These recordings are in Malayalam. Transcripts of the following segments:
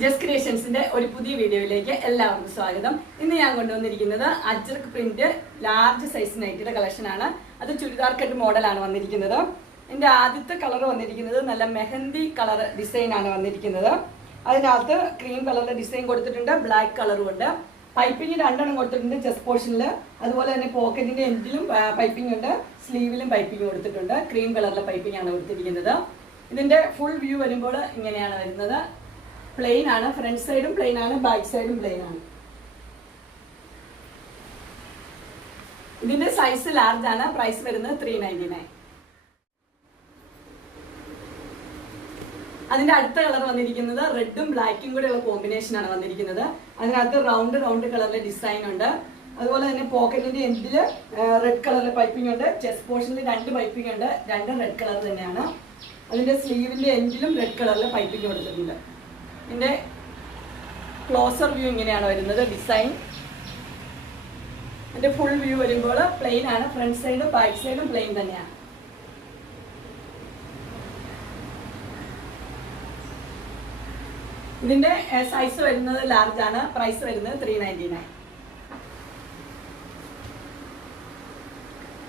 ജസ്റ്റ് ക്രിയേഷൻസിന്റെ ഒരു പുതിയ വീഡിയോയിലേക്ക് എല്ലാവർക്കും സ്വാഗതം. ഇന്ന് ഞാൻ കൊണ്ടുവന്നിരിക്കുന്നത് അജ്രക് പ്രിന്റ് ലാർജ് സൈസ് നൈറ്റിയുടെ കളക്ഷൻ ആണ്. അത് ചുരിദാർ കട്ട് മോഡലാണ് വന്നിരിക്കുന്നത്. എൻ്റെ ആദ്യത്തെ കളർ വന്നിരിക്കുന്നത് നല്ല മെഹന്തി കളർ ഡിസൈൻ ആണ് വന്നിരിക്കുന്നത്. അതിനകത്ത് ക്രീം കളറിലെ ഡിസൈൻ കൊടുത്തിട്ടുണ്ട്, ബ്ലാക്ക് കളറും ഉണ്ട്. പൈപ്പിംഗ് രണ്ടെണ്ണം കൊടുത്തിട്ടുണ്ട് ചെസ്റ്റ് പോർഷനിൽ. അതുപോലെ തന്നെ പോക്കറ്റിന്റെ എൻഡിലും പൈപ്പിംഗ് ഉണ്ട്, സ്ലീവിലും പൈപ്പിംഗ് കൊടുത്തിട്ടുണ്ട്. ക്രീം കളറിലെ പൈപ്പിംഗ് ആണ് കൊടുത്തിരിക്കുന്നത്. ഇതിന്റെ ഫുൾ വ്യൂ വരുമ്പോൾ ഇങ്ങനെയാണ് വരുന്നത്. പ്ലെയിൻ ആണ്, ഫ്രണ്ട് സൈഡും പ്ലെയിൻ ആണ്, ബാക്ക് സൈഡും പ്ലെയിൻ ആണ്. ഇതിന്റെ സൈസ് ലാർജ് ആണ്. പ്രൈസ് വരുന്നത് 399. അതിന്റെ അടുത്ത കളർ വന്നിരിക്കുന്നത് റെഡും ബ്ലാക്കും കൂടെ ഉള്ള കോമ്പിനേഷൻ ആണ് വന്നിരിക്കുന്നത്. അതിനകത്ത് റൗണ്ട് കളറിലെ ഡിസൈൻ ഉണ്ട്. അതുപോലെ തന്നെ പോക്കറ്റിന്റെ എൻഡില് റെഡ് കളറിലെ പൈപ്പിംഗ് ഉണ്ട്. ചെസ്റ്റ് പോർഷനിൽ രണ്ട് പൈപ്പിംഗ് ഉണ്ട്, രണ്ടും റെഡ് കളർ തന്നെയാണ്. അതിന്റെ സ്ലീവിന്റെ എൻഡിലും റെഡ് കളറിലെ പൈപ്പിംഗ് കൊടുത്തിട്ടുണ്ട്. ഇതിന്റെ ക്ലോസർ വ്യൂ ഇങ്ങനെയാണ് വരുന്നത് ഡിസൈൻ. ഇതിന്റെ ഫുൾ വ്യൂ വരുമ്പോൾ പ്ലെയിൻ ആണ്. ഫ്രണ്ട് സൈഡും ബാക്ക് സൈഡും പ്ലെയിൻ തന്നെയാണ്. ഇതിന്റെ സൈസ് വരുന്നത് ലാർജ് ആണ്. പ്രൈസ് വരുന്നത് 399.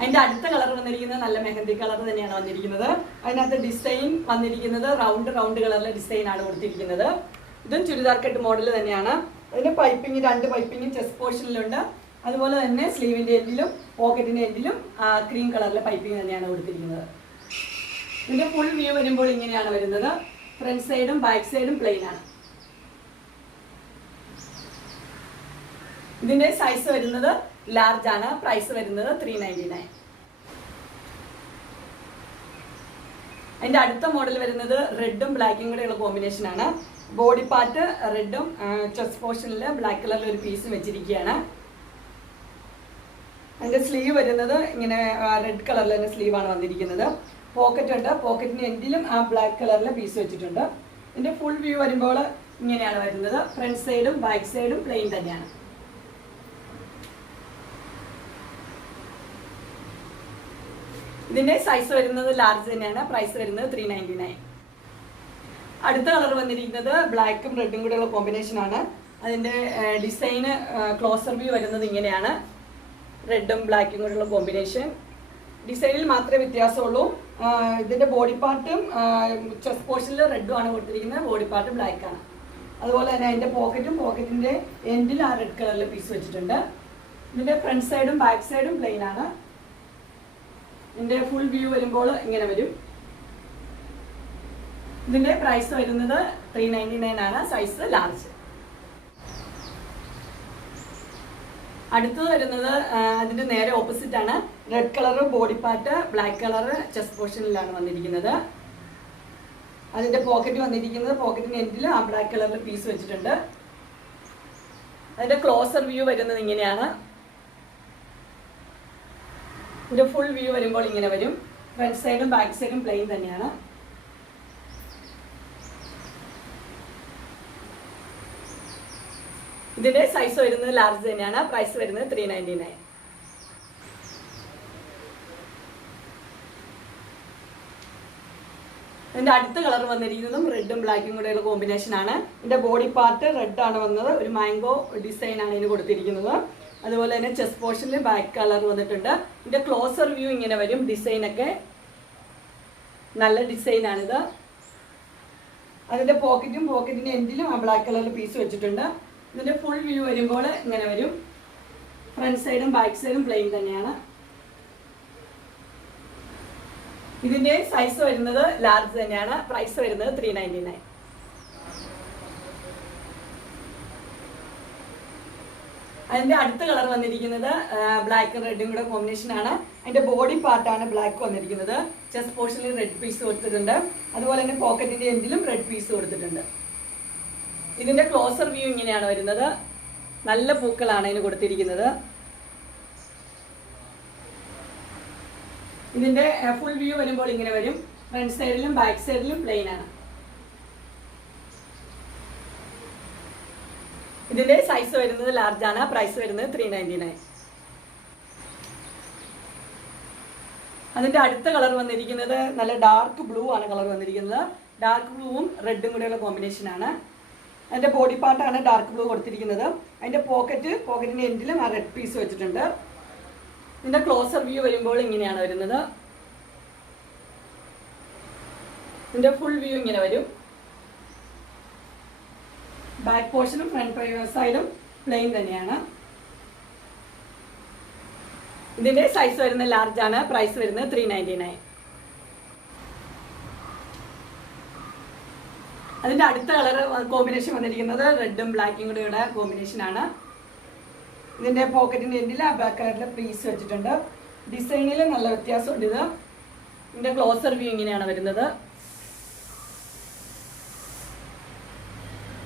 അതിന്റെ അടുത്ത കളർ വന്നിരിക്കുന്നത് നല്ല മെഹന്തി കളർ തന്നെയാണ് വന്നിരിക്കുന്നത്. അതിനകത്ത് ഡിസൈൻ വന്നിരിക്കുന്നത് റൗണ്ട് കളറിലെ ഡിസൈൻ ആണ് കൊടുത്തിരിക്കുന്നത്. ഇതും ചുരിദാർ കട്ട് മോഡൽ തന്നെയാണ്. അതിന്റെ പൈപ്പിംഗ് രണ്ട് പൈപ്പിംഗും ചെസ്റ്റ് പോർഷനിലുണ്ട്. അതുപോലെ തന്നെ സ്ലീവിന്റെ എൻഡിലും പോക്കറ്റിന്റെ എൻഡിലും ക്രീം കളറിലെ പൈപ്പിംഗ് തന്നെയാണ് കൊടുത്തിരിക്കുന്നത്. ഇതിന്റെ ഫുൾ വ്യൂ വരുമ്പോൾ ഇങ്ങനെയാണ് വരുന്നത്. ഫ്രണ്ട് സൈഡും ബാക്ക് സൈഡും പ്ലെയിൻ ആണ്. ഇതിന്റെ സൈസ് വരുന്നത് ലാർജ് ആണ്. പ്രൈസ് വരുന്നത് 399. അതിന്റെ അടുത്ത മോഡൽ വരുന്നത് റെഡും ബ്ലാക്കും കൂടെ ഉള്ള കോമ്പിനേഷൻ ആണ്. ബോഡി പാർട്ട് റെഡും ചെസ്റ്റ് പോർഷനിൽ ബ്ലാക്ക് കളറിൽ ഒരു പീസ് വെച്ചിരിക്കുകയാണ്. അതിന്റെ സ്ലീവ് വരുന്നത് ഇങ്ങനെ റെഡ് കളറിൽ തന്നെ സ്ലീവ് ആണ് വന്നിരിക്കുന്നത്. പോക്കറ്റ് ഉണ്ട്, പോക്കറ്റിന്റെ എൻഡിലും ആ ബ്ലാക്ക് കളറിലെ പീസ് വെച്ചിട്ടുണ്ട്. ഇതിന്റെ ഫുൾ വ്യൂ വരുമ്പോൾ ഇങ്ങനെയാണ് വരുന്നത്. ഫ്രണ്ട് സൈഡും ബാക്ക് സൈഡും പ്ലെയിൻ തന്നെയാണ്. ഇതിന്റെ സൈസ് വരുന്നത് ലാർജ് തന്നെയാണ്. പ്രൈസ് വരുന്നത് 399. അടുത്ത കളർ വന്നിരിക്കുന്നത് ബ്ലാക്കും റെഡും കൂടെയുള്ള കോമ്പിനേഷൻ ആണ്. അതിന്റെ ഡിസൈന് ക്ലോസർ വ്യൂ വരുന്നത് ഇങ്ങനെയാണ്. റെഡും ബ്ലാക്കും കൂടെയുള്ള കോമ്പിനേഷൻ. ഡിസൈനിൽ മാത്രമേ വ്യത്യാസമുള്ളൂ. ഇതിന്റെ ബോഡി പാർട്ടും ചെസ്റ്റ് പോർഷനിൽ റെഡും ആണ് കൊടുത്തിരിക്കുന്നത്, ബോഡി പാർട്ട് ബ്ലാക്ക് ആണ്. അതുപോലെ തന്നെ അതിന്റെ പോക്കറ്റിന്റെ എൻഡിൽ ആ റെഡ് കളറിലെ പീസ് വെച്ചിട്ടുണ്ട്. ഇതിന്റെ ഫ്രണ്ട് സൈഡും ബാക്ക് സൈഡും പ്ലെയിൻ ആണ്. ഇതിന്റെ ഫുൾ വ്യൂ വരുമ്പോൾ ഇങ്ങനെ വരും. ഇതിന്റെ പ്രൈസ് വരുന്നത് 399 ആണ്. Size large. അടുത്തത് വരുന്നത് അതിന്റെ നേരെ ഓപ്പോസിറ്റ് ആണ്. Red colour body part, black colour chest പോർഷനിലാണ് വന്നിരിക്കുന്നത്. അതിന്റെ പോക്കറ്റ് വന്നിരിക്കുന്നത് പോക്കറ്റിന് എൻഡിൽ ആ ബ്ലാക്ക് കളറിൽ പീസ് വെച്ചിട്ടുണ്ട്. അതിന്റെ ക്ലോസർ വ്യൂ വരുന്നത് ഇങ്ങനെയാണ്. ഇതിന്റെ ഫുൾ വ്യൂ വരുമ്പോൾ ഇങ്ങനെ വരും. ഫ്രണ്ട് സൈഡും ബാക്ക് സൈഡും പ്ലെയിൻ തന്നെയാണ്. ഇതിന്റെ സൈസ് വരുന്നത് ലാർജ് തന്നെയാണ്. പ്രൈസ് വരുന്നത് 399. ഇതിന്റെ അടുത്ത കളർ വന്നിരിക്കുന്നതും റെഡും ബ്ലാക്കും കൂടെയുള്ള കോമ്പിനേഷൻ ആണ്. ഇതിന്റെ ബോഡി പാർട്ട് റെഡ് ആണ് വന്നത്. ഒരു മാംഗോ ഡിസൈൻ ആണ് ഇതിന് കൊടുത്തിരിക്കുന്നത്. അതുപോലെ തന്നെ ചെസ്റ്റ് പോർഷനിൽ ബാക്ക് കളർ വന്നിട്ടുണ്ട്. ഇതിന്റെ ക്ലോസർ വ്യൂ ഇങ്ങനെ വരും. ഡിസൈനൊക്കെ നല്ല ഡിസൈനാണിത്. അതിന്റെ പോക്കറ്റിന്റെ എൻഡിലും ആ ബ്ലാക്ക് കളറിൽ പീസ് വെച്ചിട്ടുണ്ട്. ഇതിന്റെ ഫുൾ വ്യൂ വരുമ്പോൾ ഇങ്ങനെ വരും. ഫ്രണ്ട് സൈഡും ബാക്ക് സൈഡും പ്ലെയിൻ തന്നെയാണ്. ഇതിന്റെ സൈസ് വരുന്നത് ലാർജ് തന്നെയാണ്. പ്രൈസ് വരുന്നത് 399. അതിന്റെ അടുത്ത കളർ വന്നിരിക്കുന്നത് ബ്ലാക്കും റെഡും കൂടെ കോമ്പിനേഷൻ ആണ്. അതിന്റെ ബോഡി പാർട്ടാണ് ബ്ലാക്ക് വന്നിരിക്കുന്നത്. ചെസ്റ്റ് പോർഷനിൽ റെഡ് പീസ് കൊടുത്തിട്ടുണ്ട്. അതുപോലെ തന്നെ പോക്കറ്റിന്റെ എൻഡിലും റെഡ് പീസ് കൊടുത്തിട്ടുണ്ട്. ഇതിന്റെ ക്ലോസർ വ്യൂ ഇങ്ങനെയാണ് വരുന്നത്. നല്ല പൂക്കളാണ് ഇതിന് കൊടുത്തിരിക്കുന്നത്. ഇതിന്റെ ഫുൾ വ്യൂ വരുമ്പോൾ ഇങ്ങനെ വരും. ഫ്രണ്ട് സൈഡിലും ബാക്ക് സൈഡിലും പ്ലെയിൻ ആണ്. ഇതിന്റെ സൈസ് വരുന്നത് ലാർജ് ആണ്. പ്രൈസ് വരുന്നത് 399. അതിന്റെ അടുത്ത കളർ വന്നിരിക്കുന്നത് നല്ല ഡാർക്ക് ബ്ലൂ ആണ് കളർ വന്നിരിക്കുന്നത്. ഡാർക്ക് ബ്ലൂവും റെഡും കൂടെയുള്ള കോമ്പിനേഷൻ ആണ്. അതിൻ്റെ ബോഡി പാർട്ടാണ് ഡാർക്ക് ബ്ലൂ കൊടുത്തിരിക്കുന്നത്. അതിൻ്റെ പോക്കറ്റിൻ്റെ എൻഡിലും ആ റെഡ് പീസ് വെച്ചിട്ടുണ്ട്. ഇതിൻ്റെ ക്ലോസർ വ്യൂ വരുമ്പോൾ ഇങ്ങനെയാണ് വരുന്നത്. ഇതിൻ്റെ ഫുൾ വ്യൂ ഇങ്ങനെ വരും. ബാക്ക് പോർഷനും ഫ്രണ്ട് സൈഡും പ്ലെയിൻ തന്നെയാണ്. ഇതിന്റെ സൈസ് വരുന്നത് ലാർജ് ആണ്. പ്രൈസ് വരുന്നത് 399. അതിന്റെ അടുത്ത കളർ കോമ്പിനേഷൻ വന്നിരിക്കുന്നത് റെഡും ബ്ലാക്കും കൂടെയുള്ള കോമ്പിനേഷൻ ആണ്. ഇതിന്റെ പോക്കറ്റിന്റെ എൻഡിൽ ആ ബ്ലാക്ക് കളറിലെ പീസ് വെച്ചിട്ടുണ്ട്. ഡിസൈനിൽ നല്ല വ്യത്യാസമുണ്ട്. ഇതിന്റെ ക്ലോസർ വ്യൂ ഇങ്ങനെയാണ് വരുന്നത്.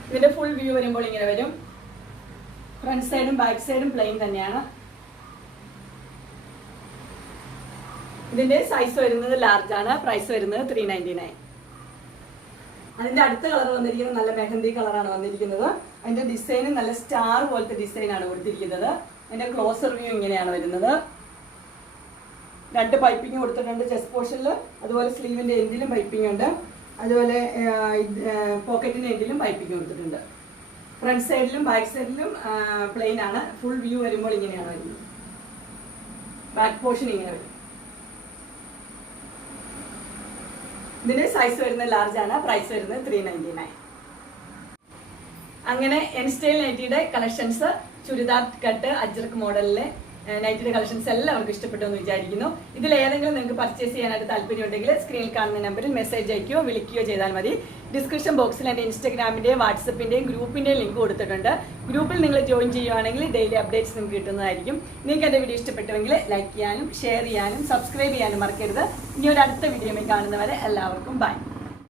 ഇതിന്റെ ഫുൾ വ്യൂ വരുമ്പോൾ ഇങ്ങനെ വരും. ഫ്രണ്ട് സൈഡും ബാക്ക് സൈഡും പ്ലെയിൻ തന്നെയാണ്. ഇതിന്റെ സൈസ് വരുന്നത് ലാർജ് ആണ്. പ്രൈസ് വരുന്നത് 399. അതിന്റെ അടുത്ത കളർ വന്നിരിക്കുന്നത് നല്ല മെഹന്തി കളറാണ് വന്നിരിക്കുന്നത്. അതിന്റെ ഡിസൈൻ നല്ല സ്റ്റാർ പോലത്തെ ഡിസൈൻ ആണ് കൊടുത്തിരിക്കുന്നത്. അതിന്റെ ക്ലോസർ വ്യൂ ഇങ്ങനെയാണ് വരുന്നത്. 2 പൈപ്പിംഗ് കൊടുത്തിട്ടുണ്ട് ചെസ്റ്റ് പോർഷനിൽ. അതുപോലെ സ്ലീവിന്റെ എൻഡിലും പൈപ്പിംഗ് ഉണ്ട്. അതുപോലെ പോക്കറ്റിന്റെ എൻഡിലും പൈപ്പിംഗ് കൊടുത്തിട്ടുണ്ട്. ഫ്രണ്ട് സൈഡിലും ബാക്ക് സൈഡിലും പ്ലെയിൻ ആണ്. ഫുൾ വ്യൂ വരുമ്പോൾ ഇങ്ങനെയാണ് വരുന്നത്. ബാക്ക് പോർഷൻ ഇങ്ങനെ വരും. ഇതിന്റെ സൈസ് വരുന്നത് ലാർജ് ആണ്. പ്രൈസ് വരുന്നത് 399. അങ്ങനെ എൻ സ്റ്റൈൽ നൈറ്റിയുടെ കളക്ഷൻസ്, ചുരിദാർ കട്ട് അജ്രക് മോഡലിലെ നൈറ്റിയുടെ കളക്ഷൻസ് എല്ലാവർക്കും ഇഷ്ടപ്പെട്ടു എന്ന് വിചാരിക്കുന്നു. ഇതിൽ ഏതെങ്കിലും നിങ്ങൾക്ക് പർച്ചേസ് ചെയ്യാനായിട്ട് താല്പര്യമുണ്ടെങ്കിൽ സ്ക്രീനിൽ കാണുന്ന നമ്പറിൽ മെസ്സേജ് അയക്കുകയോ വിളിക്കുകയോ ചെയ്താൽ മതി. ഡിസ്ക്രിപ്ഷൻ ബോക്സിൽ എൻ്റെ ഇൻസ്റ്റാഗ്രാമിൻ്റെയും വാട്സപ്പിൻ്റെയും ഗ്രൂപ്പിൻ്റെയും ലിങ്ക് കൊടുത്തിട്ടുണ്ട്. ഗ്രൂപ്പിൽ നിങ്ങൾ ജോയിൻ ചെയ്യുകയാണെങ്കിൽ ഡെയിലി അപ്ഡേറ്റ്സ് നിങ്ങൾക്ക് കിട്ടുന്നതായിരിക്കും. നിങ്ങൾക്ക് എൻ്റെ വീഡിയോ ഇഷ്ടപ്പെട്ടുവെങ്കിൽ ലൈക്ക് ചെയ്യാനും ഷെയർ ചെയ്യാനും സബ്സ്ക്രൈബ് ചെയ്യാനും മറക്കരുത്. ഇനി ഒരു അടുത്ത വീഡിയോയിൽ കാണുന്നവരെ എല്ലാവർക്കും ബൈ.